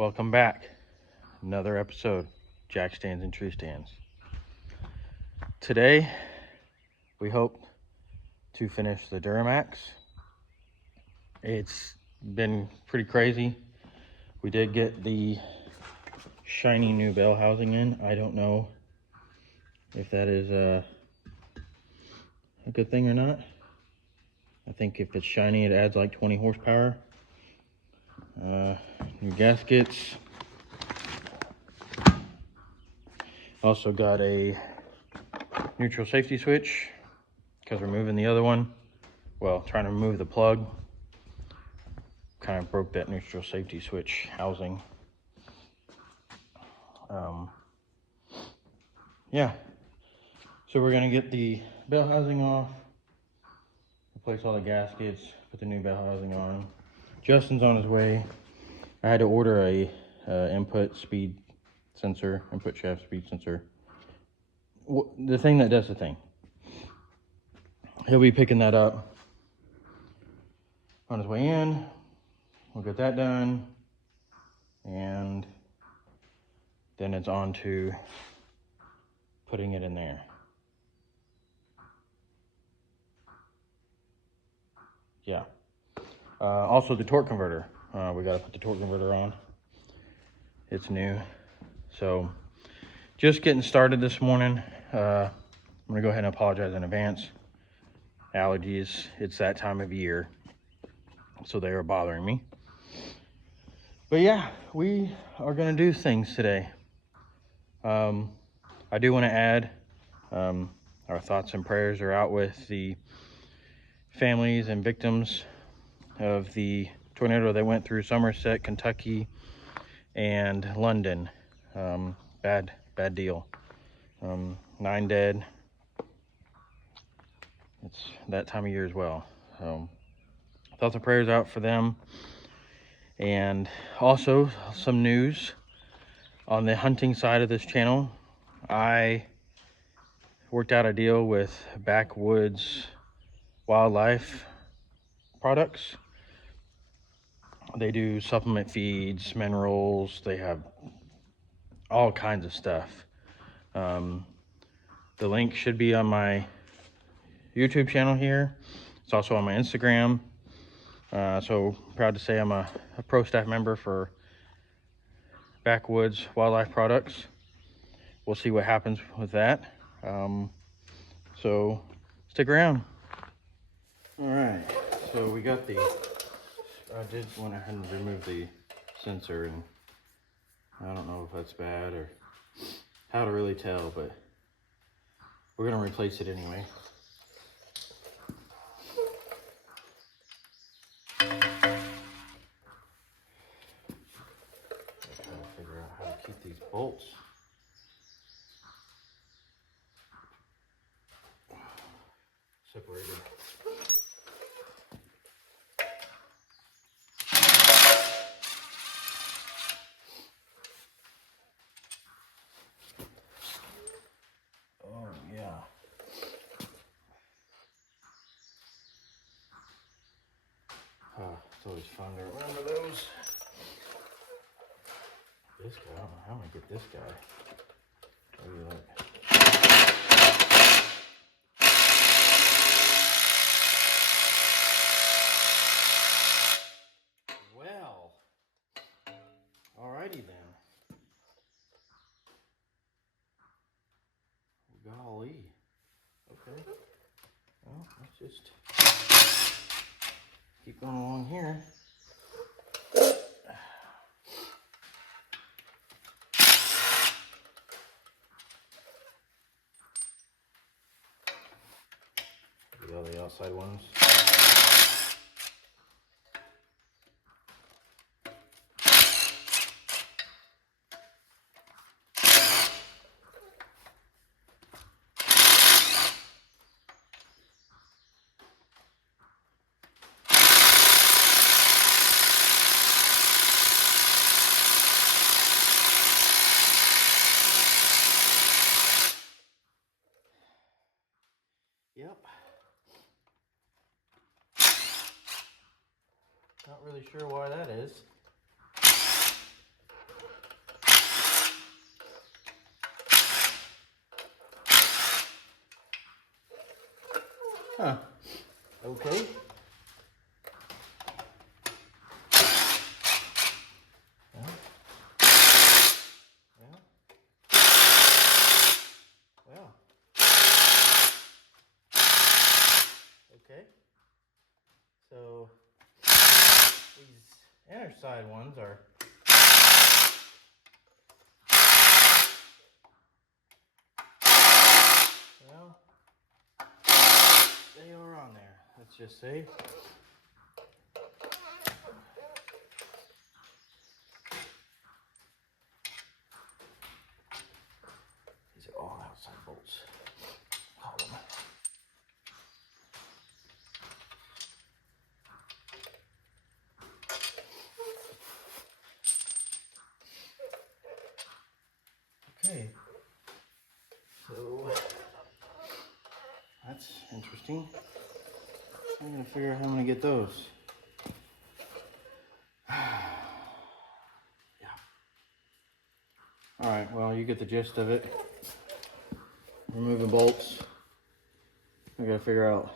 Welcome back. Another episode, Jack Stands and Tree Stands. Today, we hope to finish the Duramax. It's been pretty crazy. We did get the shiny new bell housing in. I don't know if that is a good thing or not. I think if it's shiny, it adds like 20 horsepower. New gaskets. Also got a neutral safety switch because we're moving the other one. Well, trying to remove the plug. Kind of broke that neutral safety switch housing. Yeah. So we're gonna get the bell housing off, replace all the gaskets, put the new bell housing on. Justin's on his way. I had to order a input speed sensor, input shaft speed sensor. The thing that does the thing. He'll be picking that up on his way in. We'll get that done. And then it's on to putting it in there. Yeah. Also the torque converter. We got to put the torque converter on. It's new. So just getting started this morning. I'm gonna go ahead and apologize in advance. Allergies, it's that time of year, so they are bothering me. But yeah, we are gonna do things today. I do want to add our thoughts and prayers are out with the families and victims of the tornado that went through Somerset, Kentucky, and London. Bad deal. 9 dead. It's that time of year as well. So thoughts and prayers out for them. And also some news on the hunting side of this channel. I worked out a deal with Backwoods Wildlife Products. They do supplement feeds, minerals, they have all kinds of stuff. The link should be on my YouTube channel here. It's also on my Instagram. So proud to say I'm a pro staff member for Backwoods Wildlife Products. We'll see what happens with that. So stick around. All right, so we got I did went ahead and remove the sensor, and I don't know if that's bad or how to really tell, but we're gonna replace it anyway. Keep these bolts separated. Oh yeah. It's always fun to remember those. This guy, I don't know how I'm gonna get this guy. Maybe like. Well, alrighty then. Golly. Okay. Well, let's just keep going along here. All the outside ones. Yep. Not really sure why that is. Huh. Okay. Well. Well. Okay. So these inner side ones are well, they are on there. Let's just say. These are all outside bolts. Call them. Okay. So that's interesting. I'm gonna figure out how I'm gonna get those. Yeah. All right. Well, you get the gist of it. Removing bolts. I gotta figure out,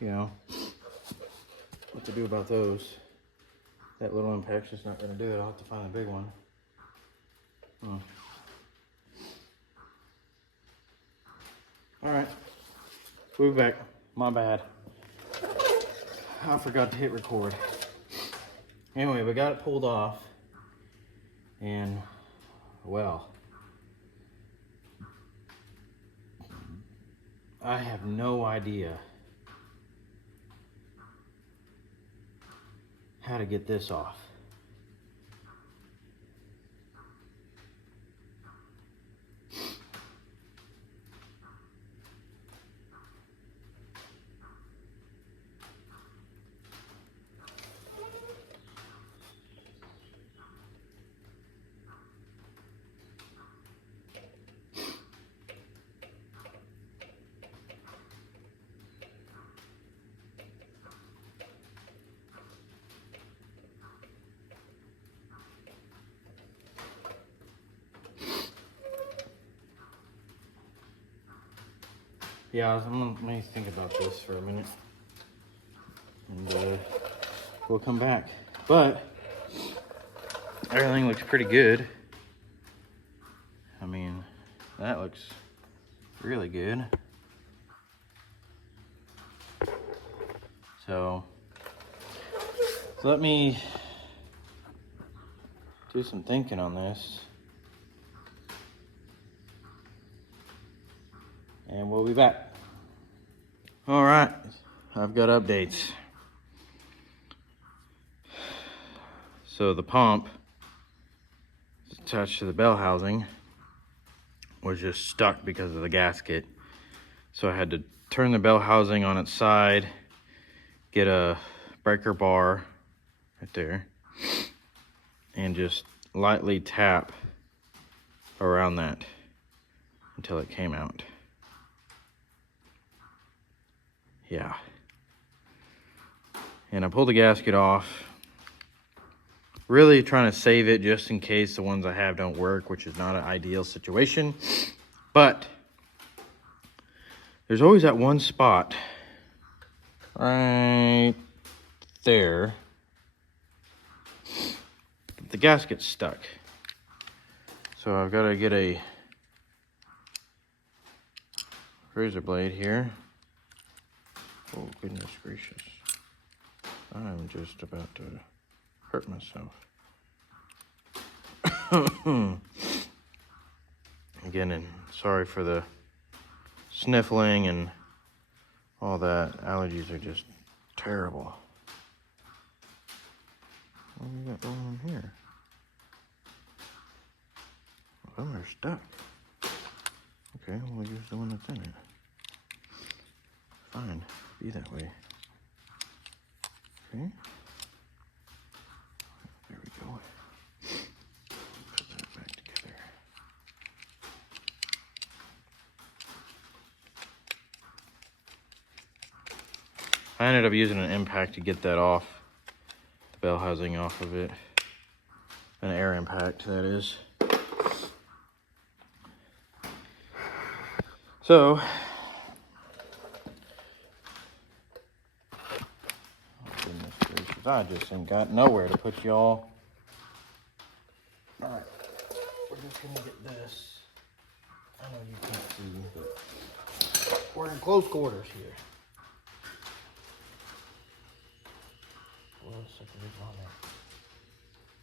you know, what to do about those. That little impact's just not gonna do it. I'll have to find a big one. All right, we'll be back. My bad. I forgot to hit record. Anyway, we got it pulled off, and well, I have no idea how to get this off. Yeah, let me think about this for a minute, and we'll come back. But everything looks pretty good. I mean, that looks really good. So let me do some thinking on this, and we'll be back. All right, I've got updates. So the pump attached to the bell housing was just stuck because of the gasket. So I had to turn the bell housing on its side, get a breaker bar right there, and just lightly tap around that until it came out. Yeah. And I pulled the gasket off, really trying to save it just in case the ones I have don't work, which is not an ideal situation. But there's always that one spot right there. The gasket's stuck. So I've got to get a razor blade here. Oh, goodness gracious. I'm just about to hurt myself. Again, and sorry for the sniffling and all that. Allergies are just terrible. What do we got going on here? Well, they're stuck. Okay, we'll use the one that's in it. Fine, be that way. Okay. There we go. Put that back together. I ended up using an impact to get that off, the bell housing off of it. An air impact, that is. So, I just ain't got nowhere to put y'all. All right, we're just gonna get this. I know you can't see, but we're in close quarters here. What else is on there?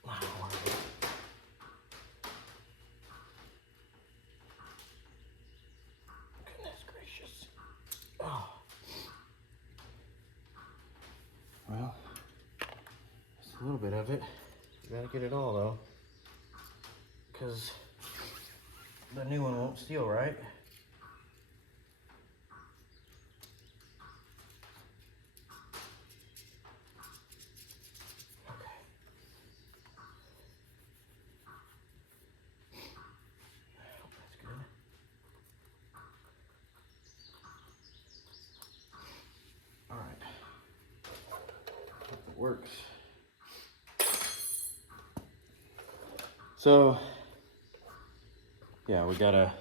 Wow. Goodness gracious. Oh. Well, it's a little bit of it. You gotta get it all though, because the new one won't steal, right? Okay. I hope that's good. All right. Hope it works. So, yeah, we gotta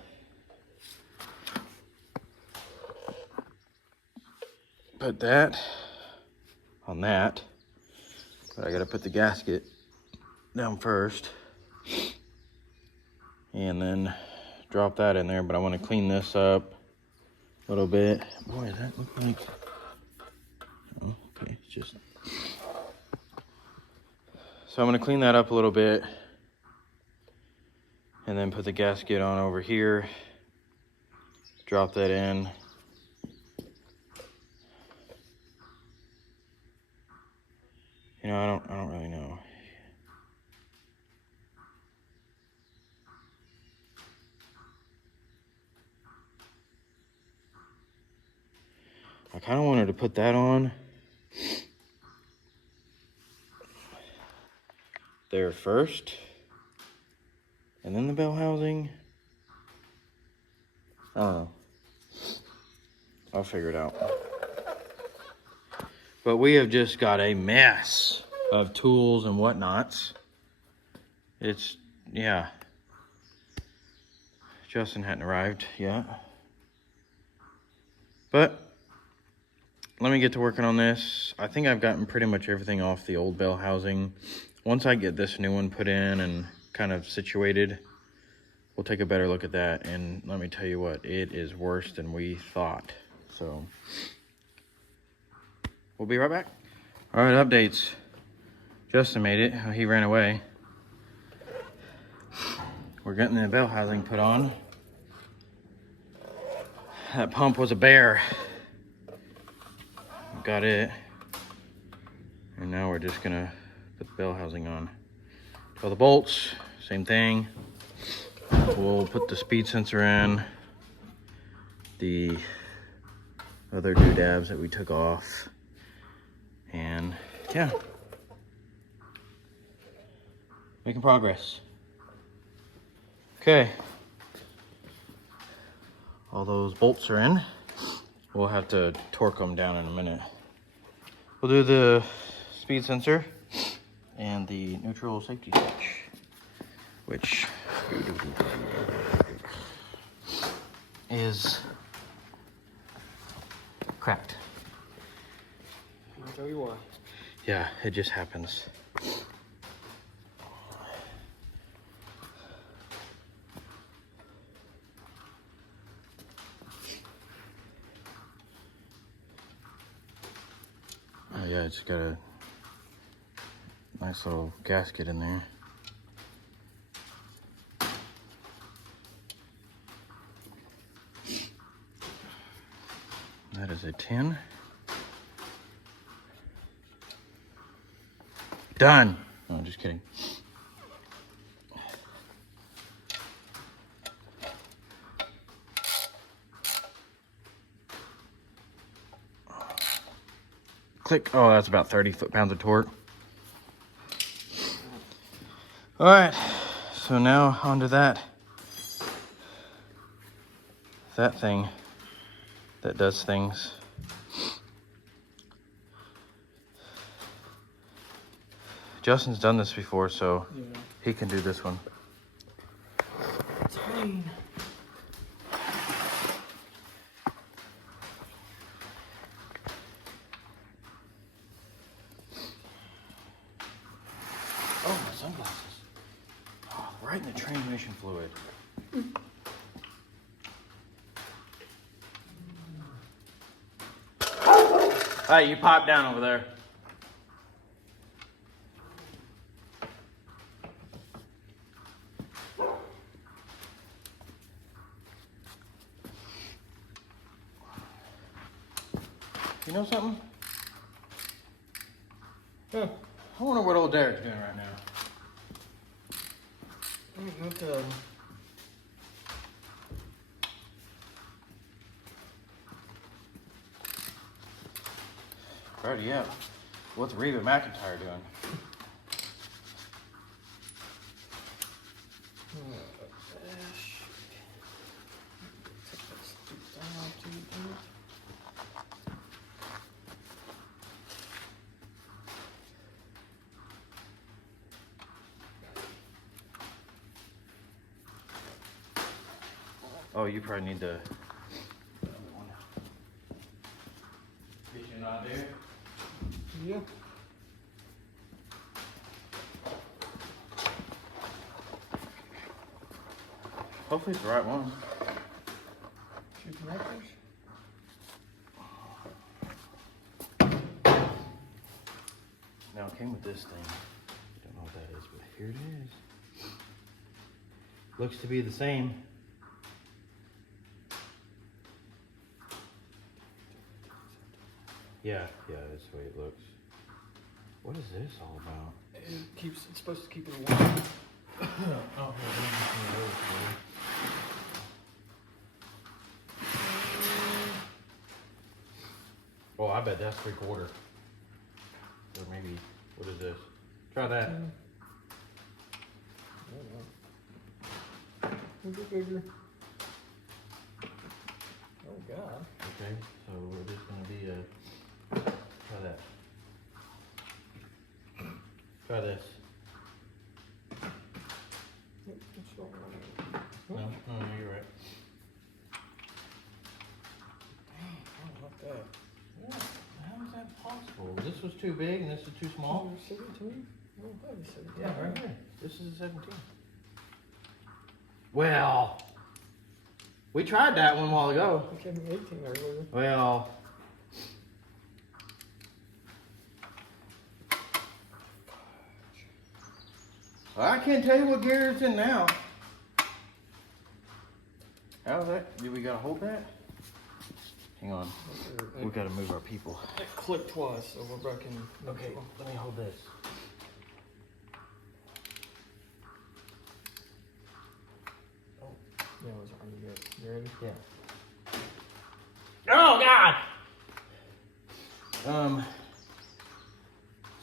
put that on that, but I gotta put the gasket down first and then drop that in there. But I want to clean this up a little bit. Boy, does that look like, oh, okay, it's just, so I'm gonna clean that up a little bit and then put the gasket on over here, drop that in. You know, I don't really know. I kind of wanted to put that on there first, and then the bell housing. I don't know. I'll figure it out. But we have just got a mess of tools and whatnots. It's, yeah. Justin hadn't arrived yet. But let me get to working on this. I think I've gotten pretty much everything off the old bell housing. Once I get this new one put in and kind of situated, we'll take a better look at that. And let me tell you what, it is worse than we thought. So we'll be right back. All right, updates. Justin made it. He ran away. We're getting the bell housing put on. That pump was a bear. Got it. And now we're just gonna put the bell housing on. So the bolts, same thing. We'll put the speed sensor in. The other doodads that we took off. And yeah, making progress. Okay, all those bolts are in. We'll have to torque them down in a minute. We'll do the speed sensor and the neutral safety switch, which is cracked. I'll tell you why. Yeah, it just happens. Oh yeah, it's got a nice little gasket in there. That is a 10. Done. No, just kidding. Click. Oh, that's about 30 foot-pounds of torque. All right, so now onto that thing that does things. Justin's done this before, so yeah, he can do this one. Dang. sunglasses. Oh, right in the transmission fluid. Hey, you pipe down over there. You know something? Huh. I wonder what old Derek's doing right now. Righty, yeah. What's Reba McIntyre doing? Oh, you probably need to. Get you an idea? Yeah. Hopefully it's the right one. Two connectors. Now it came with this thing. Don't know what that is, but here it is. Looks to be the same. Yeah, that's the way it looks. What is this all about? It's supposed to keep it warm. Oh, oh, I bet that's 3/4. Or maybe, what is this? Try that. Bigger. Oh God. Okay, so it is going to be a. Try that. Try this. No, you're right. Dang, I don't like that. Yeah, how is that possible? This was too big and this is too small? 17? I don't have a 17. Yeah, right here. This is a 17. Well, we tried that one a while ago. It came in 18 earlier. Well, I can't tell you what gear it's in now. How's that? Do we gotta hold that? Hang on. We gotta move our people. It clicked twice, so we're back in. Okay, let me hold this. Oh, yeah, it was already good. You ready? Yeah. Oh God!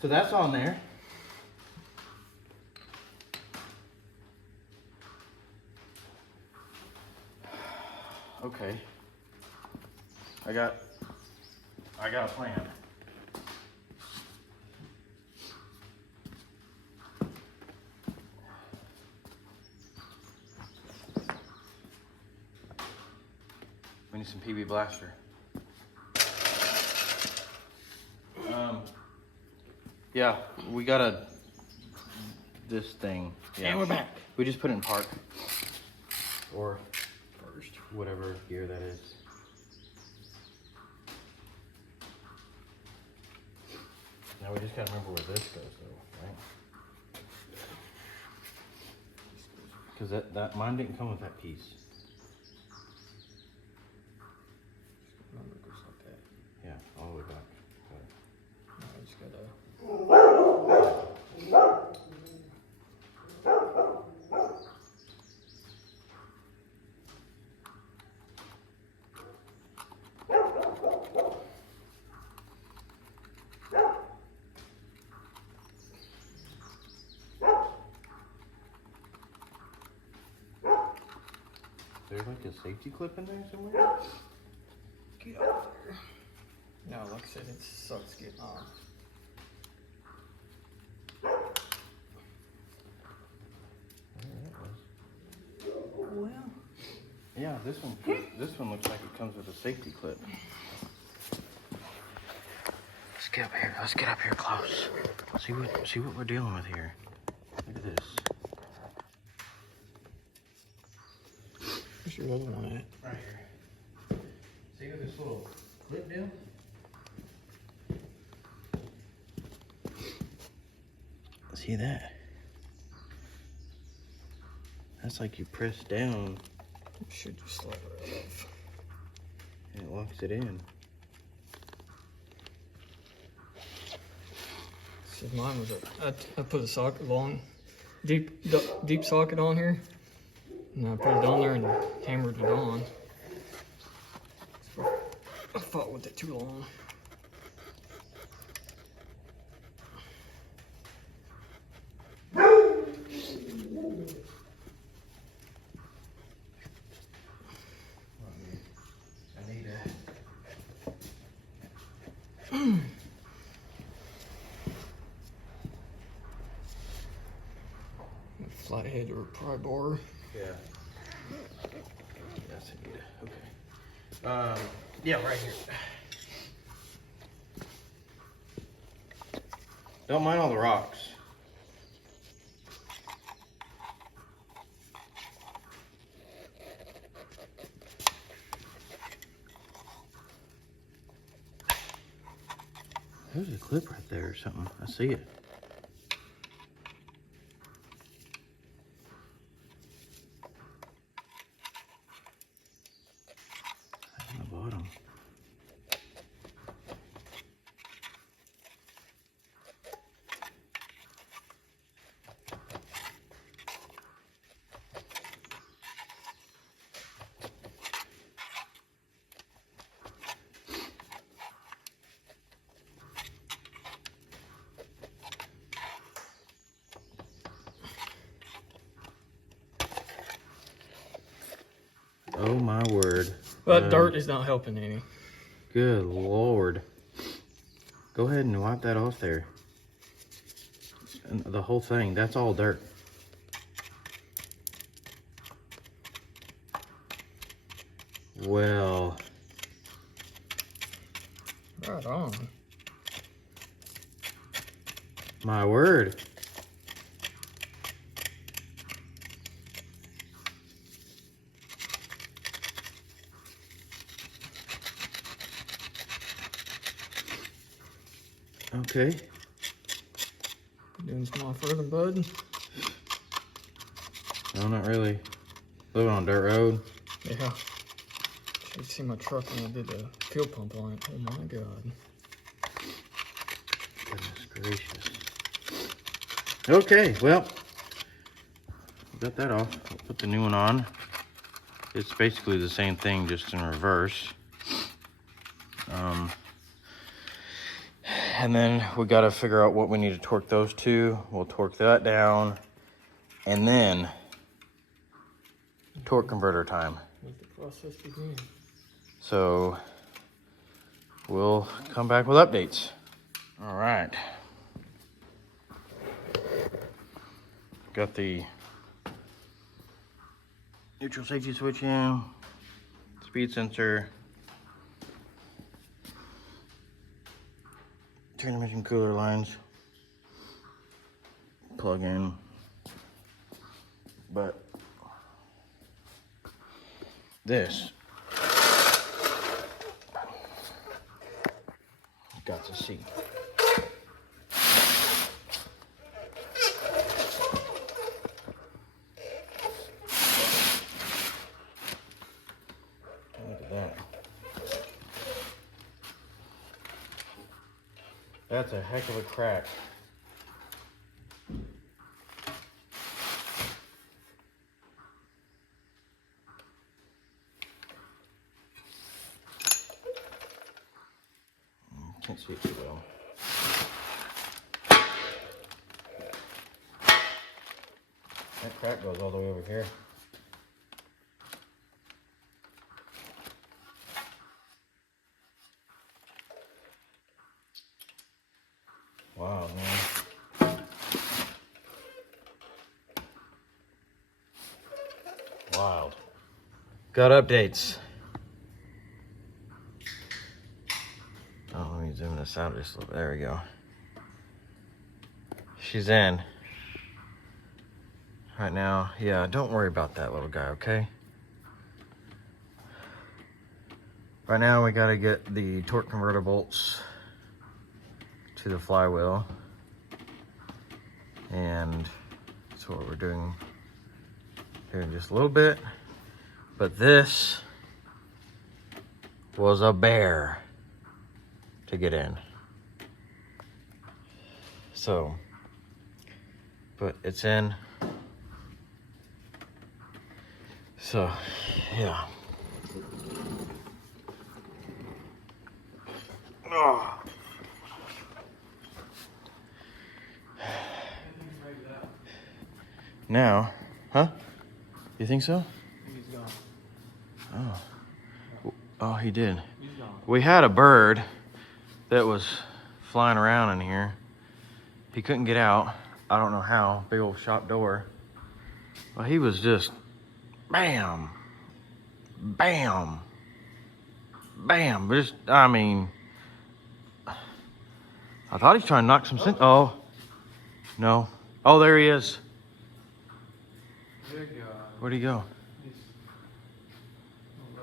So that's on there. Okay. I got a plan. We need some PB Blaster. Yeah, we got this thing. Yeah. And we're back. We just put it in park. Or first, whatever gear that is. Now we just gotta remember where this goes though, right? Because that mine didn't come with that piece. Remember, it goes like that. Yeah, all the way back. No, I just gotta. There's like a safety clip in there somewhere? Get out there. No, like I said, it sucks getting on. Well. Yeah, this one looks like it comes with a safety clip. Let's get up here. Let's get up here close. See what we're dealing with here. Look at this. Where's your other one at? Right here. See what this little clip deal? See that? That's like you press down. It should just slide right off. And it locks it in. See, mine was I put a socket deep socket on here, and I put it on there and hammered it on. I fought with it too long. I need Flathead or pry bar. Yeah. Yes, I need it. Okay. Yeah, right here. Don't mind all the rocks. There's a clip right there or something. I see it. On the bottom. Oh my word. That dirt is not helping any. Good Lord. Go ahead and wipe that off there. And the whole thing, that's all dirt. Well. Right on. My word. Okay. Doing some off-roading, bud? No, not really. Living on a dirt road. Yeah. Should see my truck when I did the fuel pump on it. Oh my God. Goodness gracious. Okay, well, got that off. I'll put the new one on. It's basically the same thing, just in reverse. And then we got to figure out what we need to torque those to. We'll torque that down, and then torque converter time. Let the process begin. So we'll come back with updates. All right. Got the neutral safety switch in, speed sensor, transmission cooler lines, plug in, but this got to see. Look at that. That's a heck of a crack. Can't see it too well. That crack goes all the way over here. Wow, man. Wild. Got updates. Oh, let me zoom this out just a little bit. There we go. She's in. right now. Yeah, don't worry about that little guy, okay? Right now we gotta get the torque converter bolts to the flywheel, and that's what we're doing here in just a little bit. But this was a bear to get in. So, but it's in. So, yeah. Oh. Now, huh? You think so? He's gone. Oh. Oh, he did. He's gone. We had a bird that was flying around in here. He couldn't get out. I don't know how. Big old shop door. Well, he was just bam, bam, bam. Just, I mean, I thought he was trying to knock some sense. Oh, no. Oh, there he is. Good God. Where'd he go? He's over.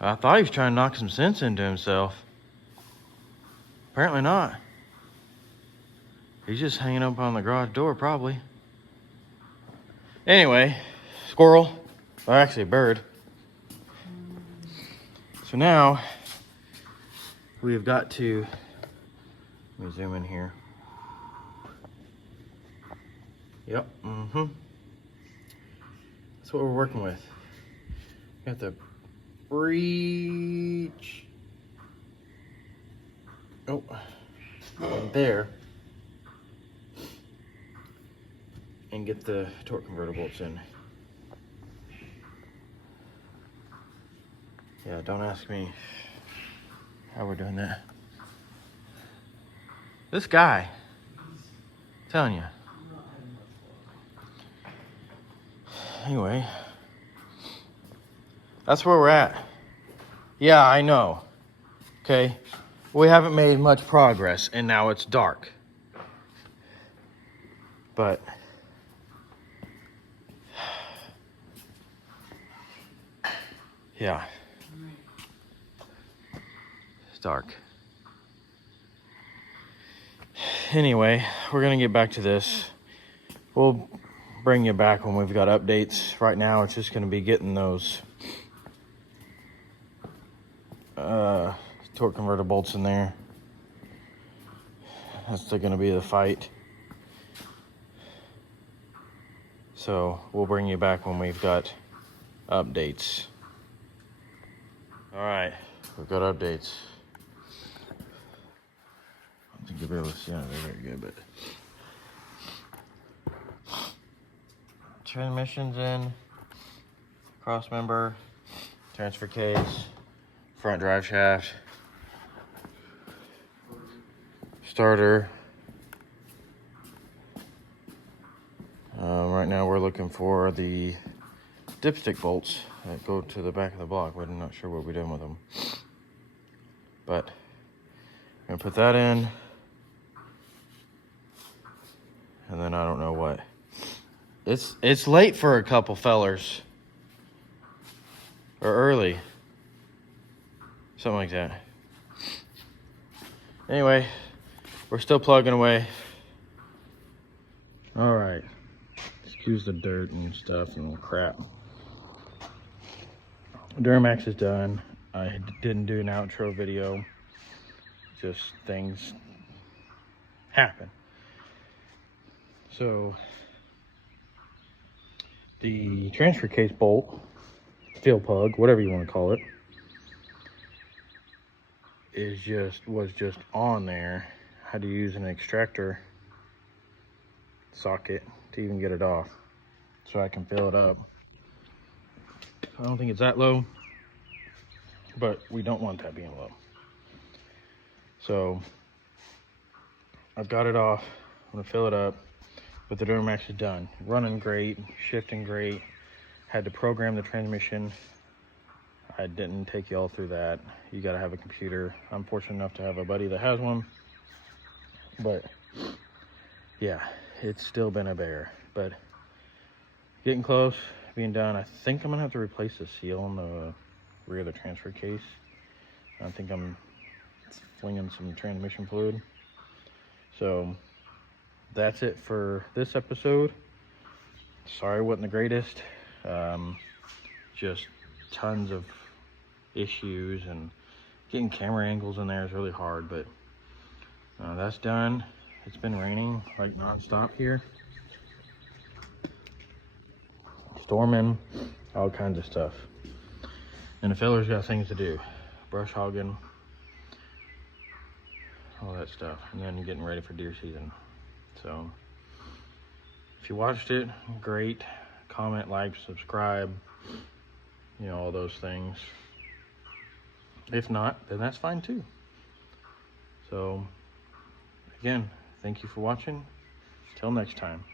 I thought he was trying to knock some sense into himself. Apparently not. He's just hanging up on the garage door, probably. Anyway, squirrel, or actually a bird. So now we have got to, let me zoom in here. Yep, that's what we're working with. Got the breech. Oh, there. And get the torque converter bolts in. Yeah, don't ask me how we're doing that. This guy, I'm telling you. Anyway, that's where we're at. Yeah, I know. Okay, we haven't made much progress, and now it's dark. But yeah, it's dark. Anyway, we're gonna get back to this. We'll bring you back when we've got updates. Right now, it's just gonna be getting those torque converter bolts in there. That's still gonna be the fight. So we'll bring you back when we've got updates. All right, we've got updates. I don't think you'll be able to see it very good, but transmission's in, cross member, transfer case, front drive shaft, starter. Right now we're looking for the dipstick bolts that go to the back of the block. We're not sure what we're doing with them, but I'm gonna put that in, and then I don't know what. It's late for a couple fellers, or early, something like that. Anyway, we're still plugging away. All right, excuse the dirt and stuff and crap. Duramax is done. I didn't do an outro video. Just things happen. So the transfer case bolt, steel plug, whatever you want to call it, was just on there. Had to use an extractor socket to even get it off, so I can fill it up. I don't think it's that low, but we don't want that being low. So I've got it off. I'm gonna fill it up, but the Duramax is done. Running great, shifting great. Had to program the transmission. I didn't take y'all through that. You gotta have a computer. I'm fortunate enough to have a buddy that has one. But yeah, it's still been a bear. But getting close, being done. I think I'm gonna have to replace the seal on the rear of the transfer case. I think I'm flinging some transmission fluid. So that's it for this episode. Sorry it wasn't the greatest. Just tons of issues, and getting camera angles in there is really hard, but that's done. It's been raining like nonstop here. Storming, all kinds of stuff. And the feller's got things to do. Brush hogging, all that stuff. And then getting ready for deer season. So if you watched it, great. Comment, like, subscribe, you know, all those things. If not, then that's fine too. So again, thank you for watching. Till next time.